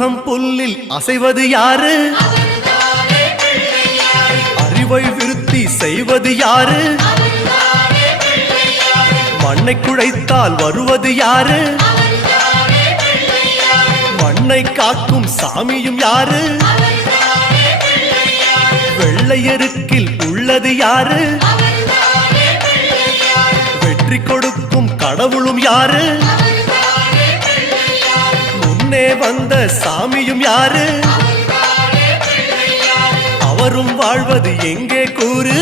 அருகம் புல்லில் அசைவது யாரு? அறிவை விருத்தி செய்வது யாரு? மண்ணை குழைத்தால் வருவது யாரு? மண்ணை காக்கும் சாமியும் யாரு? வெள்ளையருக்கில் உள்ளது யாரு? வெற்றி கொடுக்கும் கடவுளும் யாரு? முன்னே வந்த சாமியும் யாரு? அவரும் வாழ்வது எங்கே கூறு?